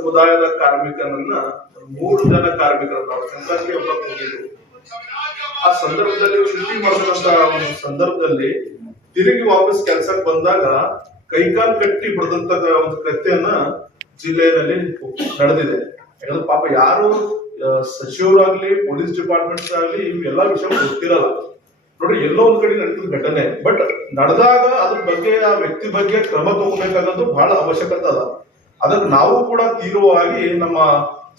ಸಮುದಾಯದ ಕಾರ್ಮಿಕನನ್ನ, ಮೂರು ಜನ ಕಾರ್ಮಿಕರನ್ನ ಅವ್ರ ಸಂಘಕ್ಕೆ ಒಬ್ಬ ಹೋಗಿದ್ರು ಆ ಸಂದರ್ಭದಲ್ಲಿ ಶುದ್ಧಿ ಮಾಡಿದಂತ ಒಂದು ಸಂದರ್ಭದಲ್ಲಿ ತಿರುಗಿ ವಾಪಸ್ ಕೆಲ್ಸಕ್ಕೆ ಬಂದಾಗ ಕೈಕಾಲ್ ಕಟ್ಟಿ ಬಡದಂತ ಒಂದು ಕಥೆಯನ್ನ ಜಿಲ್ಲೆಯಲ್ಲಿ ನಡೆದಿದೆ. ಯಾಕಂದ್ರೆ ಪಾಪ ಯಾರು ಸಚಿವರಾಗ್ಲಿ, ಪೊಲೀಸ್ ಡಿಪಾರ್ಟ್ಮೆಂಟ್ ಆಗ್ಲಿ ಇವೆಲ್ಲ ವಿಷಯ ಗೊತ್ತಿರಲ್ಲ. ನೋಡಿ, ಎಲ್ಲೋ ಒಂದ್ ಕಡೆ ನಡೀತದ ಘಟನೆ. ಬಟ್, ನಡೆದಾಗ ಅದ್ರ ಬಗ್ಗೆ, ಆ ವ್ಯಕ್ತಿ ಬಗ್ಗೆ ಕ್ರಮ ತಗೋಬೇಕಾಗೋದು ಬಹಳ ಅವಶ್ಯಕತೆ ಅದ. ಅದಕ್ಕೆ ನಾವು ಕೂಡ ತೀವ್ರವಾಗಿ ನಮ್ಮ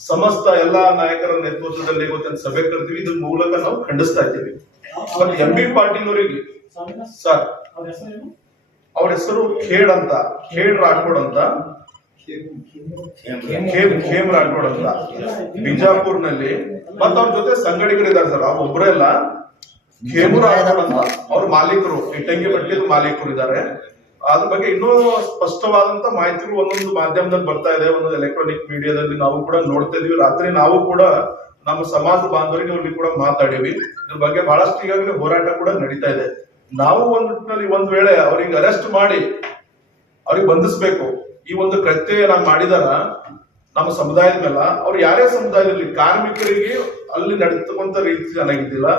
ಸಮಸ್ತ ಎಲ್ಲಾ ನಾಯಕರ ನೇತೃತ್ವದಲ್ಲಿ ಇವತ್ತಿನ ಸಭೆ ಕರ್ತೀವಿ ಇದ್ರ ಮೂಲಕ ನಾವು ಖಂಡಿಸ್ತಾ ಇದ್ದೀವಿ. ಎಂ ಬಿ ಪಾಟೀಲ್ ಅವರಿಗೆ ಸರ್, ಅವ್ರ ಹೆಸರು ಖೇಡ್ ಅಂತ, ಖೇಡ್ ರಾಠೋಡ್ ಅಂತ. ಖೇಮ್ ರಾಠೋಡ್ ಅಂತ. ಬಿಜಾಪುರ್ನಲ್ಲಿ. ಮತ್ತ ಅವ್ರ ಜೊತೆ ಸಂಗಡಿಗರಿದ್ದಾರೆ ಸರ್. ಅವ್ರ ಒಬ್ರೆಲ್ಲ ಅಲ್ಲ. ಖೇಮು ರಾಠೋಡ್ ಅಂತ. ಅವ್ರ ಮಾಲೀಕರು ಇಟ್ಟಂಗಿ ಬಟ್ಟಿದ ಮಾಲೀಕರು ಇದ್ದಾರೆ. ಅದ್ರ ಬಗ್ಗೆ ಇನ್ನೂ ಸ್ಪಷ್ಟವಾದಂತ ಮಾಹಿತಿಗಳು ಒಂದೊಂದು ಮಾಧ್ಯಮದಲ್ಲಿ ಬರ್ತಾ ಇದೆ, ಒಂದೊಂದು ಎಲೆಕ್ಟ್ರಾನಿಕ್ ಮೀಡಿಯಾದಲ್ಲಿ ನಾವು ಕೂಡ ನೋಡ್ತಾ ಇದೀವಿ. ರಾತ್ರಿ ನಾವು ಕೂಡ ನಮ್ಮ ಸಮಾಜ ಬಾಂಧವರಿಗೆ ಕೂಡ ಮಾತಾಡೀವಿ. ಇದ್ರ ಬಗ್ಗೆ ಬಹಳಷ್ಟು ಈಗಾಗಲೇ ಹೋರಾಟ ಕೂಡ ನಡೀತಾ ಇದೆ. ನಾವು ಒಂದ್ ಒಂದ್ ವೇಳೆ ಅವ್ರಿಗೆ ಅರೆಸ್ಟ್ ಮಾಡಿ ಅವ್ರಿಗೆ ಬಂಧಿಸ್ಬೇಕು, ಈ ಒಂದು ಕೃತ್ಯ ನಾವು ಮಾಡಿದಾರ, ನಮ್ಮ ಸಮುದಾಯದ ಮೇಲೆ, ಅವ್ರು ಯಾರೇ ಸಮುದಾಯದಲ್ಲಿ ಕಾರ್ಮಿಕರಿಗೆ ಅಲ್ಲಿ ನಡೀತಕ್ಕಂತ ರೀತಿ ಚೆನ್ನಾಗಿದ್ದಿಲ್ಲ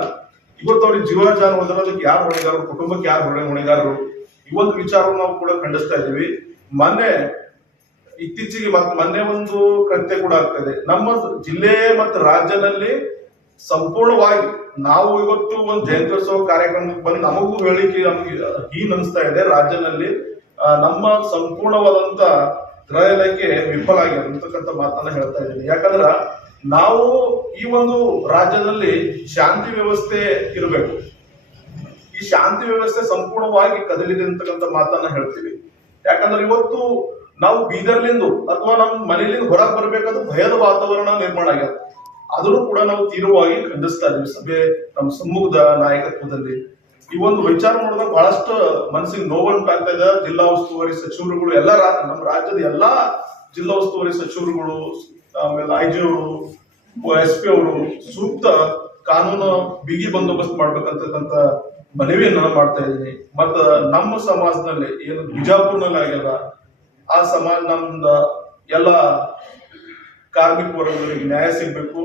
ಇವತ್ತು ಅವ್ರಿಗೆ ಜೀವ ಜಾನ ಹೋದ್ರೆ ಯಾರು ಹೊಣೆಗಾರರು, ಕುಟುಂಬಕ್ಕೆ ಯಾರು ಹೊಣೆ ಹೊಣೆಗಾರರು? ಒಂದು ವಿಚಾರವನ್ನು ನಾವು ಕೂಡ ಖಂಡಿಸ್ತಾ ಇದ್ದೀವಿ. ಮೊನ್ನೆ ಇತ್ತೀಚೆಗೆ ಮೊನ್ನೆ ಒಂದು ಕಂತೆ ಕೂಡ ಆಗ್ತದೆ. ನಮ್ಮ ಜಿಲ್ಲೆ ಮತ್ತು ರಾಜ್ಯದಲ್ಲಿ ಸಂಪೂರ್ಣವಾಗಿ ನಾವು ಇವತ್ತು ಒಂದು ಜಯಂತ್ಯೋತ್ಸವ ಕಾರ್ಯಕ್ರಮಕ್ಕೆ ಬಂದು ನಮಗೂ ಹೇಳಿಕೆ ನಮ್ಗೆ ಹೀನ್ ಅನಿಸ್ತಾ ಇದೆ. ರಾಜ್ಯದಲ್ಲಿ ನಮ್ಮ ಸಂಪೂರ್ಣವಾದಂತ ಗೃಹ ಇಲಾಖೆ ವಿಫಲ ಆಗಿದೆ ಅಂತಕ್ಕಂಥ ಮಾತನ್ನ ಹೇಳ್ತಾ ಇದ್ದೀನಿ. ಯಾಕಂದ್ರ ನಾವು ಈ ಒಂದು ರಾಜ್ಯದಲ್ಲಿ ಶಾಂತಿ ವ್ಯವಸ್ಥೆ ಇರಬೇಕು. ಈ ಶಾಂತಿ ವ್ಯವಸ್ಥೆ ಸಂಪೂರ್ಣವಾಗಿ ಕದಲಿದೆ ಅಂತಕ್ಕಂಥ ಮಾತನ್ನ ಹೇಳ್ತೀವಿ. ಯಾಕಂದ್ರೆ ಇವತ್ತು ನಾವು ಬೀದರ್ಲಿಂದು ಅಥವಾ ನಮ್ಮ ಮನೆಯಲ್ಲಿಂದ ಹೊರಗೆ ಬರ್ಬೇಕಾದ್ರೆ ಭಯದ ವಾತಾವರಣ ನಿರ್ಮಾಣ ಆಗ್ಯದ. ಅದನ್ನು ಕೂಡ ನಾವು ತೀವ್ರವಾಗಿ ಖಂಡಿಸ್ತಾ ಇದೀವಿ ಸಭೆ, ನಮ್ಮ ಸಮ್ಮುಖದ ನಾಯಕತ್ವದಲ್ಲಿ. ಈ ಒಂದು ವಿಚಾರ ನೋಡಿದಾಗ ಬಹಳಷ್ಟು ಮನಸ್ಸಿಗೆ ನೋವುಂಟಾಗ್ತಾ ಇದೆ. ಜಿಲ್ಲಾ ಉಸ್ತುವಾರಿ ಸಚಿವರುಗಳು ಎಲ್ಲ ನಮ್ಮ ರಾಜ್ಯದ ಎಲ್ಲಾ ಜಿಲ್ಲಾ ಉಸ್ತುವಾರಿ ಸಚಿವರುಗಳು, ಆಮೇಲೆ ಐ ಜಿ ಅವರು ಎಸ್ ಪಿ ಅವರು ಸೂಕ್ತ ಕಾನೂನು ಬಿಗಿ ಬಂದೋಬಸ್ತ್ ಮಾಡ್ಬೇಕಂತಕ್ಕಂತ ಮನವಿಯನ್ನ ಮಾಡ್ತಾ ಇದ್ದೀನಿ. ಮತ್ತ ನಮ್ಮ ಸಮಾಜದಲ್ಲಿ ಏನು ಬಿಜಾಪುರ್ನಲ್ಲಿ ಆಗ್ಯದ ಆ ಸಮಾಜ ನಮ್ದ ಎಲ್ಲ ಕಾರ್ಮಿಕ ವರ್ಗಗಳಿಗೆ ನ್ಯಾಯ ಸಿಗ್ಬೇಕು.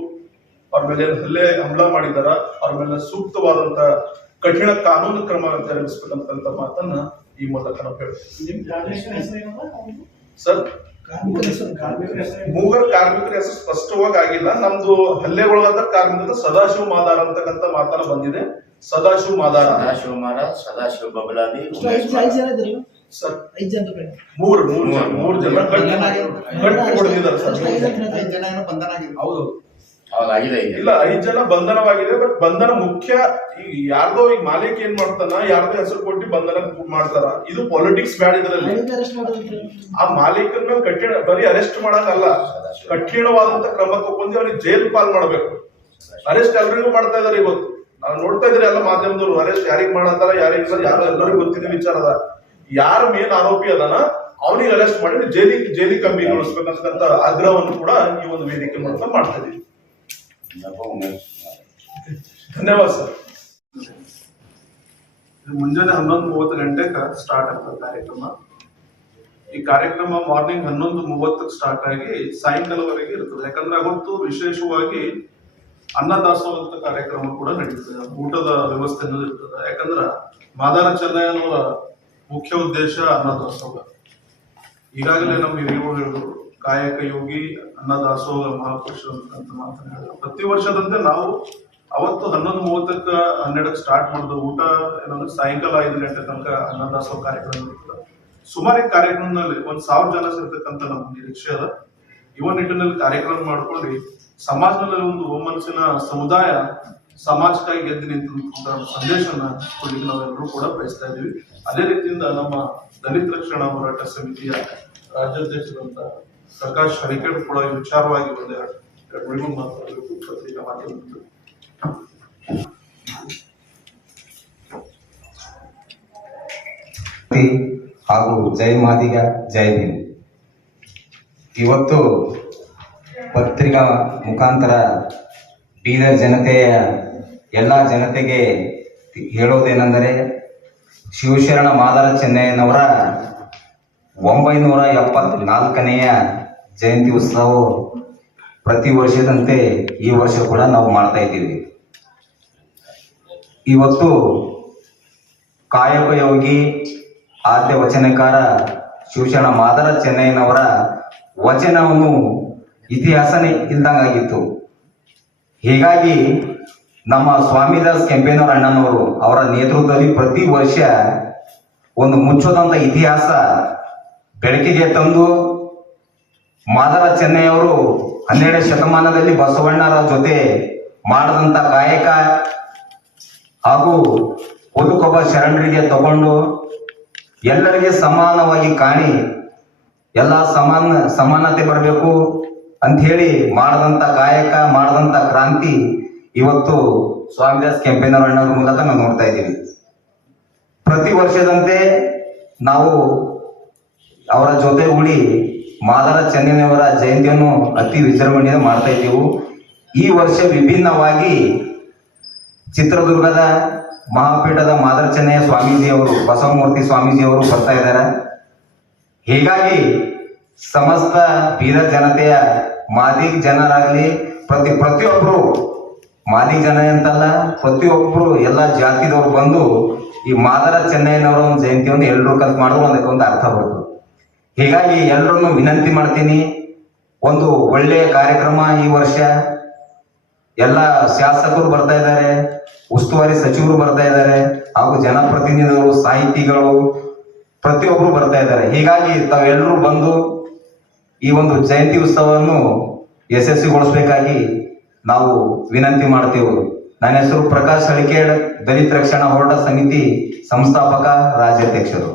ಅವ್ರ ಮೇಲೆ ಏನ್ ಹಲ್ಲೆ ಹಮಲ ಮಾಡಿದಾರ ಅವ್ರ ಮೇಲೆ ಸೂಕ್ತವಾದಂತ ಕಠಿಣ ಕಾನೂನು ಕ್ರಮ ಜರುಗಿಸ್ಬೇಕಂತ ಮಾತನ್ನ ಈ ಮೂಲಕ ನಾವು ಹೇಳ್ತೀವಿ. ಸರ್ ಮೂಗರ ಕಾರ್ಮಿಕರ ಹೆಸರು ಸ್ಪಷ್ಟವಾಗಿ ಆಗಿಲ್ಲ ನಮ್ದು ಹಲ್ಲೆಗೊಳಗಾದ ಕಾರ್ಮಿಕರ ಸದಾಶಿವ ಮಾದಾರ ಅಂತಕ್ಕಂಥ ಮಾತನ್ನ ಬಂದಿದೆ. ಸದಾಶಿವ ಮಾದಾರ. ಸದಾಶಿವ ಮಾರ ಸದಾಶಿವ ಬಬಲಾದಿ ಸರ್ ಮೂರು ಮೂರು ಜನ. ಮೂರು ಜನ. ಗಟ್ಟಿ ಗಟ್ಟಿ ಸರ್. ಹೌದು. ಇಲ್ಲ ಐದ್ ಜನ ಬಂಧನವಾಗಿದೆ ಬಟ್ ಬಂಧನ ಮುಖ್ಯ ಈಗ ಯಾರ್ದೋ ಈಗ ಮಾಲೀಕ ಏನ್ ಮಾಡ್ತಾನ ಯಾರ್ದೋ ಹೆಸರು ಕೊಟ್ಟು ಬಂಧನ ಮಾಡ್ತಾರ. ಇದು ಪಾಲಿಟಿಕ್ಸ್ ಬ್ಯಾಡ್ ಇದರಲ್ಲಿ. ಆ ಮಾಲೀಕನ ಮೇಲೆ ಕಠಿಣ ಬರೀ ಅರೆಸ್ಟ್ ಮಾಡಕ್ಕಲ್ಲ. ಕಠಿಣವಾದಂತ ಕ್ರಮ ತಗೊಂಡು ಅವ್ರಿಗೆ ಜೈಲ್ ಪಾಲ್ ಮಾಡ್ಬೇಕು. ಅರೆಸ್ಟ್ ಎಲ್ರಿಗೂ ಮಾಡ್ತಾ ಇದಾರೆ ಇವತ್ತು. ನಾವು ನೋಡ್ತಾ ಇದ್ರೆ ಎಲ್ಲ ಮಾಧ್ಯಮದವರು ಅರೆಸ್ಟ್ ಯಾರಿಗ್ ಮಾಡತ್ತಾರ ಯಾರಿಗ ಯಾರು ಎಲ್ಲರಿಗೂ ಗೊತ್ತಿದೆ ವಿಚಾರ ಅದ ಯಾರ ಮೇನ್ ಆರೋಪಿ ಅದನ ಅವನಿಗೆ ಅರೆಸ್ಟ್ ಮಾಡಿ ಜೈಲಿಗೆ ಜೈಲಿಗೆ ಕಮ್ಮಿಗೊಳಿಸ್ಬೇಕಂತಕ್ಕಂತ ಆಗ್ರಹವನ್ನು ಕೂಡ ಈ ಒಂದು ವೇದಿಕೆ ಮೂಲಕ ಮಾಡ್ತಾ ಇದೀವಿ ಧನ್ಯವಾದ ಸರ್. ಮುಂಜಾನೆ ಹನ್ನೊಂದು ಮೂವತ್ತು ಗಂಟೆಗೆ ಸ್ಟಾರ್ಟ್ ಆಗ್ತದೆ ಕಾರ್ಯಕ್ರಮ. ಈ ಕಾರ್ಯಕ್ರಮ ಮಾರ್ನಿಂಗ್ ಹನ್ನೊಂದು ಮೂವತ್ತಕ್ಕೆ ಸ್ಟಾರ್ಟ್ ಆಗಿ ಸಾಯಂಕಾಲವರೆಗೆ ಇರ್ತದೆ. ಯಾಕಂದ್ರೆ ಅವತ್ತು ವಿಶೇಷವಾಗಿ ಅನ್ನದಾಸೋಹದ ಕಾರ್ಯಕ್ರಮ ಕೂಡ ನಡೀತದೆ. ಊಟದ ವ್ಯವಸ್ಥೆ ಇರ್ತದೆ. ಯಾಕಂದ್ರ ಮಾದಾರ ಚೆನ್ನಯ್ಯನವರ ಮುಖ್ಯ ಉದ್ದೇಶ ಅನ್ನದಾಸೋಹ. ಈಗಾಗಲೇ ನಮ್ಮ ನೀವು ಹೇಳಿದ್ರು ಕಾಯಕ ಯೋಗಿ ಅನ್ನದಾಸೋಹ ಮಹಾಪುರುಷ ಅಂತ ಮಾತನ್ನ ಹೇಳಿದ್ರು. ಪ್ರತಿ ವರ್ಷದಂತೆ ನಾವು ಅವತ್ತು ಹನ್ನೊಂದು ಮೂವತ್ತಕ್ಕ ಹನ್ನೆರಡಕ್ಕೆ ಸ್ಟಾರ್ಟ್ ಮಾಡಿದ ಊಟ ಏನಂದ್ರೆ ಸಾಯಂಕಾಲ ಐದು ಗಂಟೆ ತನಕ ಅನ್ನದಾಸೋಹ ಕಾರ್ಯಕ್ರಮ ಇರ್ತದೆ. ಸುಮಾರು ಕಾರ್ಯಕ್ರಮದಲ್ಲಿ ಒಂದು ಸಾವಿರ ಜನ ಸೇರ್ತಕ್ಕಂತ ನಮ್ಮ ನಿರೀಕ್ಷೆ ಅದ ಇವ ನಿಟ್ಟಿನಲ್ಲಿ ಕಾರ್ಯಕ್ರಮ ಮಾಡ್ಕೊಂಡು ಸಮಾಜದಲ್ಲಿ ಒಂದು ಒಮ್ಮನಸ್ಸಿನ ಸಮುದಾಯ ಸಮಾಜಕ್ಕಾಗಿ ಗೆದ್ದು ನಿಂತ ಸಂದೇಶನ ಕೊಡ್ಲಿಕ್ಕೆ ನಾವೆಲ್ಲರೂ ಕೂಡ ಬಯಸ್ತಾ ಇದೀವಿ ಅದೇ ರೀತಿಯಿಂದ ನಮ್ಮ ದಲಿತ ರಕ್ಷಣಾ ಹೋರಾಟ ಸಮಿತಿಯ ರಾಜ್ಯಾಧ್ಯಕ್ಷರಂತ ಪ್ರಕಾಶ್ ಹರಿಕೇಡ್ ಕೂಡ ವಿಚಾರವಾಗಿ ಬಂದ ಎರಡು ನುಡಿಗಳು ಮಾತಾಡಬೇಕು ಪತ್ರಿಕಾ ಮಾಧ್ಯಮದಲ್ಲಿ ಹಾಗೂ ಜೈ ಮಾದಿಗ, ಜೈ ಭೀಮ್. ಇವತ್ತು ಪತ್ರಿಕಾ ಮುಖಾಂತರ ಬೀದರ್ ಜನತೆಯ ಎಲ್ಲ ಜನತೆಗೆ ಹೇಳೋದೇನೆಂದರೆ ಶಿವಶರಣ ಮಾದಾರ ಚೆನ್ನಯ್ಯನವರ ಒಂಬೈನೂರ ಎಪ್ಪತ್ನಾಲ್ಕನೆಯ ಜಯಂತಿ ಉತ್ಸವ ಪ್ರತಿ ವರ್ಷದಂತೆ ಈ ವರ್ಷ ಕೂಡ ನಾವು ಮಾಡ್ತಾ ಇದ್ದೀವಿ. ಇವತ್ತು ಕಾಯಕಯೋಗಿ ಆದ್ಯ ವಚನಕಾರ ಶಿವಶರಣ ಮಾದರ ಚೆನ್ನೈನವರ ವಚನವನ್ನು ಇತಿಹಾಸನೇ ಇಲ್ದಂಗಾಗಿತ್ತು. ಹೀಗಾಗಿ ನಮ್ಮ ಸ್ವಾಮಿದಾಸ್ ಕೆಂಪೇನವರ ಅಣ್ಣನವರು ಅವರ ನೇತೃತ್ವದಲ್ಲಿ ಪ್ರತಿ ವರ್ಷ ಒಂದು ಮುಚ್ಚೋದಂತ ಇತಿಹಾಸ ಬೆಳಕಿಗೆ ತಂದು ಮಾದರ ಚೆನ್ನೈಯವರು ಹನ್ನೆರಡು ಶತಮಾನದಲ್ಲಿ ಬಸವಣ್ಣರ ಜೊತೆ ಮಾಡಿದಂತ ಕಾಯಕ ಹಾಗೂ ಬದುಕೊಬ್ಬ ಶರಣರಿಗೆ ತಗೊಂಡು ಎಲ್ಲರಿಗೆ ಸಮಾನವಾಗಿ ಕಾಣಿ, ಎಲ್ಲ ಸಮಾನ, ಸಮಾನತೆ ಬರಬೇಕು ಅಂತ ಹೇಳಿ ಮಾಡದಂತ ಕಾಯಕ ಮಾಡದಂತ ಕ್ರಾಂತಿ ಇವತ್ತು ಸ್ವಾಮಿದಾಸ್ ಕೆಂಪೇನವರಣ್ಣವ್ರ ಮೂಲಕ ನಾವು ನೋಡ್ತಾ ಇದ್ದೀವಿ. ಪ್ರತಿ ವರ್ಷದಂತೆ ನಾವು ಅವರ ಜೊತೆಗೂಡಿ ಮಾದರ ಚೆನ್ನೈನವರ ಜಯಂತಿಯನ್ನು ಅತಿ ವಿಜೃಂಭಣೆಯಿಂದ ಮಾಡ್ತಾ ಇದ್ದೆವು. ಈ ವರ್ಷ ವಿಭಿನ್ನವಾಗಿ ಚಿತ್ರದುರ್ಗದ ಮಹಾಪೀಠದ ಮಾದರ ಚೆನ್ನಯ್ಯ ಸ್ವಾಮೀಜಿಯವರು, ಬಸವಮೂರ್ತಿ ಸ್ವಾಮೀಜಿಯವರು ಬರ್ತಾ ಇದ್ದಾರೆ. ಹೀಗಾಗಿ ಸಮಸ್ತ ಬೀರ ಜನತೆಯ ಮಾದಿಗ್ ಜನರಾಗಲಿ, ಪ್ರತಿ ಪ್ರತಿಯೊಬ್ಬರು ಮಾದಿ ಜನ ಅಂತಲ್ಲ ಪ್ರತಿಯೊಬ್ಬರು ಎಲ್ಲ ಜಾತಿದವರು ಬಂದು ಈ ಮಾದರ ಚೆನ್ನಯ್ಯನವರ ಒಂದು ಜಯಂತಿಯನ್ನು ಎಲ್ಲರೂ ಕಲ್ತು ಮಾಡಿದ್ರು, ಅದಕ್ಕೆ ಒಂದು ಅರ್ಥ ಬರ್ತದೆ. ಹೀಗಾಗಿ ಎಲ್ಲರನ್ನು ವಿನಂತಿ ಮಾಡ್ತೀನಿ, ಒಂದು ಒಳ್ಳೆಯ ಕಾರ್ಯಕ್ರಮ ಈ ವರ್ಷ. ಎಲ್ಲ ಶಾಸಕರು ಬರ್ತಾ ಇದ್ದಾರೆ, ಉಸ್ತುವಾರಿ ಸಚಿವರು ಬರ್ತಾ ಇದ್ದಾರೆ, ಹಾಗೂ ಜನಪ್ರತಿನಿಧಿಗಳು, ಸಾಹಿತಿಗಳು ಪ್ರತಿಯೊಬ್ಬರು ಬರ್ತಾ ಇದ್ದಾರೆ. ಹೀಗಾಗಿ ತಾವೆಲ್ಲರೂ ಬಂದು ಈ ಒಂದು ಜಯಂತಿ ಉತ್ಸವವನ್ನು ಯಶಸ್ವಿಗೊಳಿಸಬೇಕಾಗಿ ನಾವು ವಿನಂತಿ ಮಾಡ್ತೀವಿ. ನನ್ನ ಹೆಸರು ಪ್ರಕಾಶ್ ಹಳಿಕೇಡ್, ದಲಿತ ರಕ್ಷಣಾ ಹೋರಾಟ ಸಮಿತಿ ಸಂಸ್ಥಾಪಕ, ರಾಜ್ಯಾಧ್ಯಕ್ಷರು.